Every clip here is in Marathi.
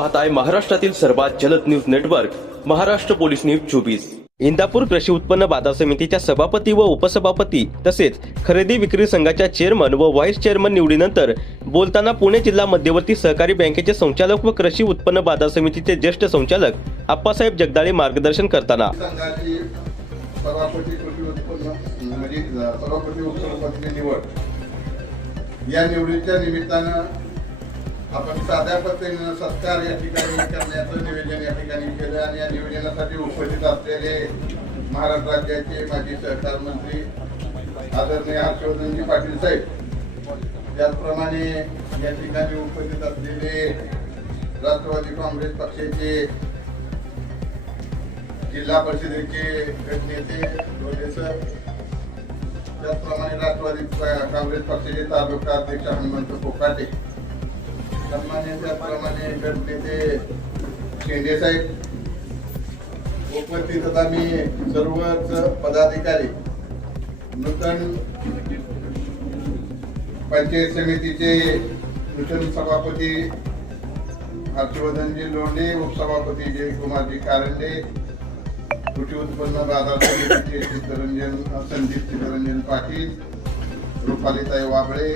पाहताय महाराष्ट्रातील सर्वात जलद news network Maharashtra police news 24। Indapur कृषी उत्पन्न बाजार समितीच्या सभापती व उपसभापती तसेच खरेदी विक्री संघाच्या चेअरमन व व्हाईस चेअरमन निवडीनंतर बोलताना पुणे जिल्हा मध्यवर्ती सहकारी बँकेचे संचालक व कृषी उत्पन्न बाजार समितीचे ज्येष्ठ संचालक आप्पासाहेब जगदाळे मार्गदर्शन करताना सभापती कृषी उत्पन्न म्हणजे सभापती उपसभापतीची निवड या निवडीच्या निमित्तानं आपण साध्या पद्धतीने सत्कार या ठिकाणी करण्याचं निवेदन या ठिकाणी केलं आणि या निवेदनासाठी उपस्थित असलेले महाराष्ट्र राज्याचे माजी सहकार मंत्री आदरणीय हर्षवर्धनजी पाटील साहेब, त्याचप्रमाणे या ठिकाणी उपस्थित असलेले राष्ट्रवादी काँग्रेस पक्षाचे जिल्हा परिषदेचे गटनेते डोले सर, त्याचप्रमाणे राष्ट्रवादी काँग्रेस पक्षाचे तालुका अध्यक्ष हनुमंत कोकाटे, सन्मान्य त्याचप्रमाणे गटनेते शेंडे साहेब, उपस्थित आता मी सर्वच पदाधिकारी, नूतन पंचायत समितीचे नूतन सभापती हर्षवर्धनजी लोंढे, उपसभापती जयकुमारजी कारंडे, कृषी उत्पन्न बाजार समितीचे संदीप चित्तरंजन पाटील, रुपालीताई वाबळे,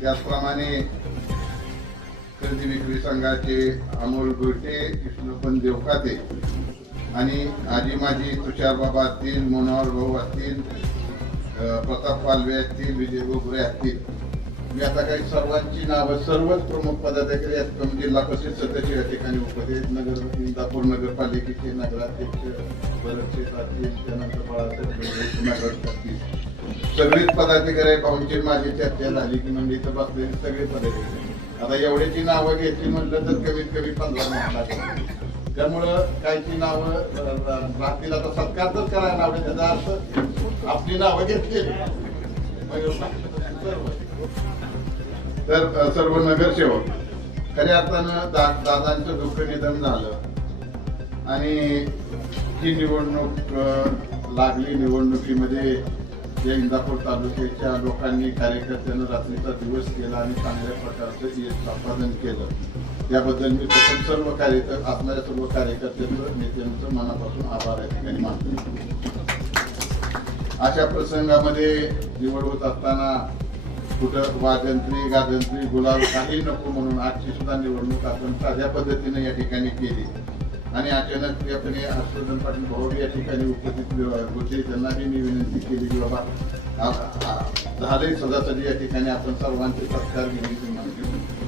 त्याचप्रमाणे खरेदी विक्री संघाचे अमोल गोटे, विष्णुपन देवकाते आणि आजी माजी तुषारबाबा असतील, मनोहर भाऊ असतील, प्रताप पालवे असतील, विजय गोगरे असतील. मी आता काही सर्वांची नावं सर्वच प्रमुख पदाधिकारी आहेत, जिल्हा परिषद सदस्य या ठिकाणी उपस्थित, इंदापूर नगरपालिकेचे नगराध्यक्ष भरतशेठ असतील, त्यानंतर बाळासाहेब नगर असतील, सगळेच पदाधिकारी भाऊंची माझी चर्चा झाली की म्हणजे इथं बसलेले सगळे पदाधिकारी. आता एवढ्याची नावं घ्यायची म्हटलं तर कमीत कमी 15 मिनिट लागतील. त्यामुळं काहीची नावं राहतील. आता सत्कार तर करायला आवडेल, त्याचा अर्थ आपली नावं घेतली तर सर्व नगरसेवक, खऱ्या अर्थानं दादांचं दुःख निधन झालं आणि ही निवडणूक लागली. निवडणुकीमध्ये या इंदापूर तालुक्याच्या लोकांनी, कार्यकर्त्यांना रात्रीचा दिवस केला आणि चांगल्या प्रकारचं यश संपादन केलं. त्याबद्दल मी सर्व असणाऱ्या सर्व कार्यकर्त्यांचं, नेत्यांचं मनापासून आभार या ठिकाणी मानतो. अशा प्रसंगामध्ये निवड होत असताना कुठं वाजंत्री गाजंत्री गुलाल काही नको म्हणून आजची सुद्धा निवडणूक आपण साध्या पद्धतीने या ठिकाणी केली आणि अचानकपणे हर्षवर्धन पाटील भाऊ या ठिकाणी उपस्थित होते. त्यांनाही मी विनंती केली की बाबा झाले सदासदी, या ठिकाणी आपण सर्वांचे सत्कार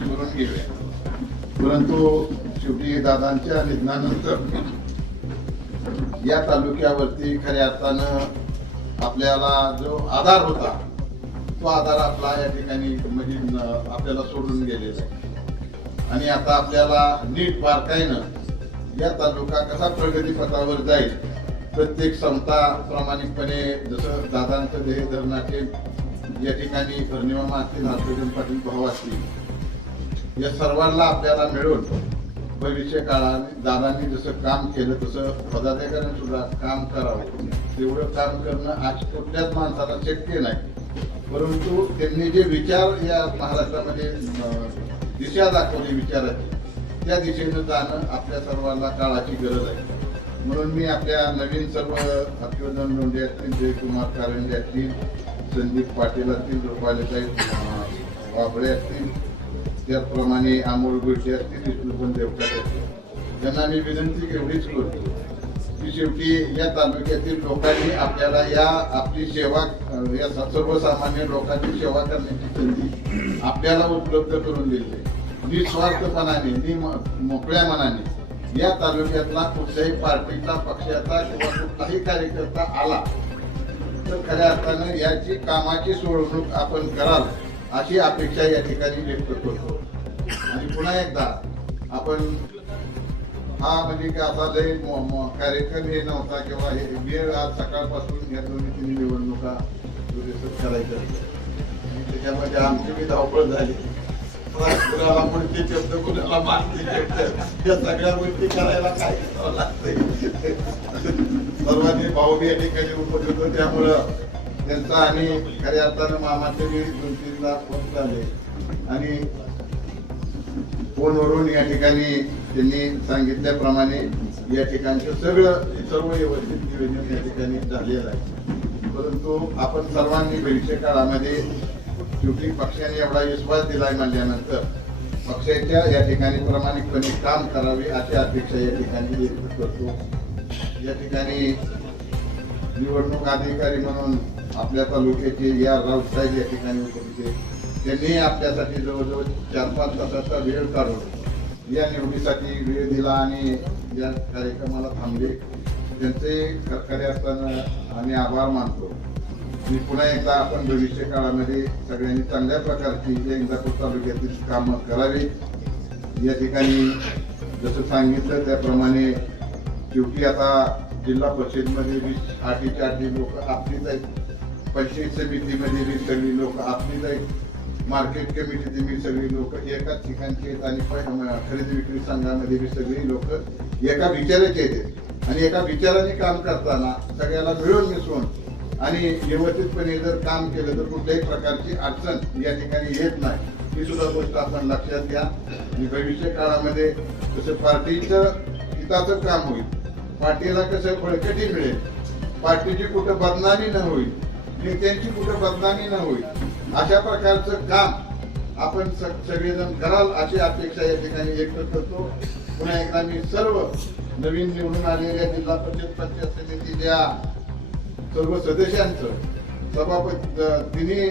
करून घेऊया. परंतु शेवटी दादांच्या निधनानंतर या तालुक्यावरती खऱ्या अर्थानं आपल्याला जो आधार होता तो आधार आपला या ठिकाणी म्हणजे आपल्याला सोडून गेलेला आहे आणि आता आपल्याला नीट बारकाईनं या तालुका कसा प्रगतीपथावर जाईल, प्रत्येक समता प्रामाणिकपणे, जसं दादांचं ध्येय धरणाचे या ठिकाणी भरणीमामा असतील, हर्षवर्धन पाटील भाऊ असतील, या सर्वांना आपल्याला मिळून भविष्य काळात दादांनी जसं काम केलं तसं पदाधिकाऱ्यांनी सुद्धा काम करावं. तेवढं काम करणं आज कुठल्याच माणसाला शक्य नाही, परंतु त्यांनी जे विचार या महाराष्ट्रामध्ये दिशा दाखवली विचाराची, त्या दिशेनं जाणं आपल्या सर्वांना काळाची गरज आहे. म्हणून मी आपल्या नवीन सर्व हर्षवर्धन लोंढे असतील, जयकुमार कारंडे असतील, संदीप पाटील असतील, रुपालीताई वाबळे असतील, त्याचप्रमाणे अमोल गोटे असतील, विष्णुपन देवकाते असतील, त्यांना मी विनंती एवढीच करतो की शेवटी या तालुक्यातील लोकांनी आपल्याला या आपली सेवा, या सर्वसामान्य लोकांची सेवा करण्याची संधी आपल्याला उपलब्ध करून दिली. निस्वार्थपणाने, मोकळ्या मनाने या तालुक्यातला कुठल्याही पार्टीचा, पक्षाचा किंवा कुठलाही कार्यकर्ता आला तर खऱ्या अर्थानं याची कामाची सोडवणूक आपण कराल अशी अपेक्षा या ठिकाणी व्यक्त करतो. आणि पुन्हा एकदा आपण हा म्हणजे की असा लय कार्यक्रम हे नव्हता किंवा हे वेळ आज सकाळपासून या दोन्ही निवडणुका करायच्या आणि त्याच्यामध्ये आमची बी धावपळ झाली. कुणाला मुलगी शब्द, कुणाला मारती शब्द, या सगळ्या गोष्टी करायला काय लागतंय. सर्वांनी भाऊ बी या ठिकाणी उपस्थित होते, त्यामुळं त्यांचा आणि खऱ्या अर्थानं मामाचे बी 2-3 लाख फोन झाले आणि फोनवरून या ठिकाणी त्यांनी सांगितल्याप्रमाणे या ठिकाणचं सर्व व्यवस्थित नियोजन या ठिकाणी झालेलं आहे. परंतु आपण सर्वांनी भविष्य काळामध्ये शेवटी पक्षाने एवढा विश्वास दिलाय म्हणल्यानंतर पक्षाच्या या ठिकाणी प्रामाणिकपणे काम करावे अशी अपेक्षा या ठिकाणी व्यक्त करतो. या ठिकाणी निवडणूक अधिकारी म्हणून आपल्या तालुक्याचे या राऊतसाहेब या ठिकाणी होते. त्यांनी आपल्यासाठी जवळजवळ 4-5 तासाचा वेळ काढून या निवडीसाठी वेळ दिला आणि या कार्यक्रमाला थांबले. त्यांचे खरे असताना आम्ही आभार मानतो. मी पुन्हा एकदा आपण भविष्य काळामध्ये सगळ्यांनी चांगल्या प्रकारची या इंदापूर तालुक्यातील कामं करावी. या ठिकाणी जसं सांगितलं त्याप्रमाणे शेवटी आता जिल्हा परिषदमध्ये 8 लोक आपलीच आहेत, पंचायत समितीमध्ये बी सगळी लोक आपलीच आहेत, मार्केट कमिटीचे बी सगळी लोक एकाच ठिकाणचे आहेत आणि खरेदी विक्री संघामध्ये बी सगळी लोक एका विचाराचे आहेत. आणि एका विचाराने काम करताना सगळ्याला मिळून मिसळून आणि व्यवस्थितपणे जर काम केलं तर कुठल्याही प्रकारची अडचण या ठिकाणी येत नाही. ही सुद्धा गोष्ट आपण लक्षात घ्या. आणि भविष्य काळामध्ये जसं पार्टीचं हिताचं काम होईल, पार्टीला कसं बळकटी मिळेल, पार्टीची कुठं बदनामी न होईल, नेत्यांची कुठं बदनामी न होईल, अशा प्रकारचं काम आपण सगळेजण कराल अशी अपेक्षा या ठिकाणी व्यक्त करतो. पुन्हा एकदा मी सर्व नवीन निवडून आलेल्या जिल्हा परिषद पंचायत समितीच्या सर्व सदस्यांचं सभापती तिन्ही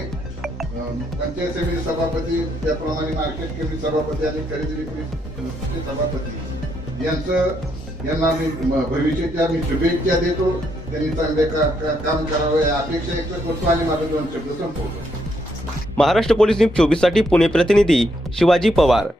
पंचायत समिती सभापती त्याप्रमाणे मार्केट कमिटी सभापती आणि खरेदी विक्री सभापती यांना मी भविष्याच्या मी शुभेच्छा देतो. त्यांनी चांगले काम करावं या अपेक्षा व्यक्त करतो आणि माझे 2 शब्द संपवतो. महाराष्ट्र पोलीस न्यूज 24 साठी पुणे प्रतिनिधी शिवाजी पवार.